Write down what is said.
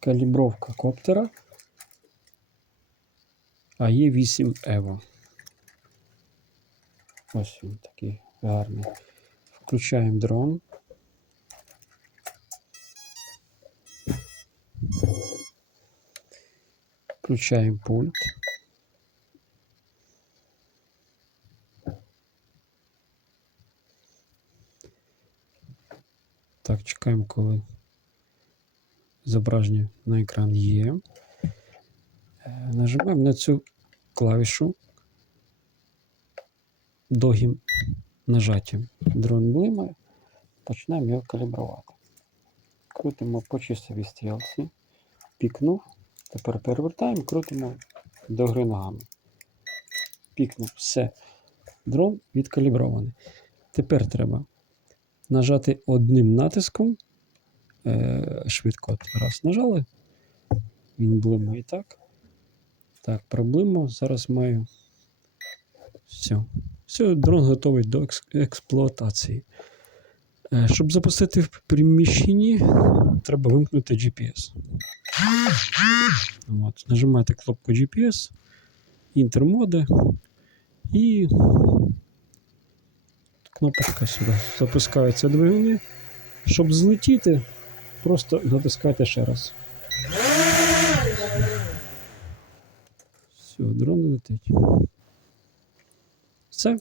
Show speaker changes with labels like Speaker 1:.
Speaker 1: калібровка коптера. А є 8 Evo. Ось він такий гарний. Включаємо дрон. Включаємо пульт. Так, чекаємо, коли зображення на екран є. Е, Нажимаємо на цю клавішу довгим нажаттям. Дрон блимає, починаємо його калібрувати. Крутимо по часовій стрілці, пікнув, тепер перевертаємо, крутимо до гри ногами. Пікнув, все. Дрон відкалібрований. Тепер треба нажати одним натиском. Е, швидко раз нажали. Він блимає так. Так, проблема. Зараз маю. Все. Все, дрон готовий до експлуатації. Е, щоб запустити в приміщенні, треба вимкнути GPS. От, нажимаєте кнопку GPS, інтермоди і кнопочка сюди. Запускаються двигуни. Щоб злетіти, просто натискайте ще раз. Все, дрон летить. Все.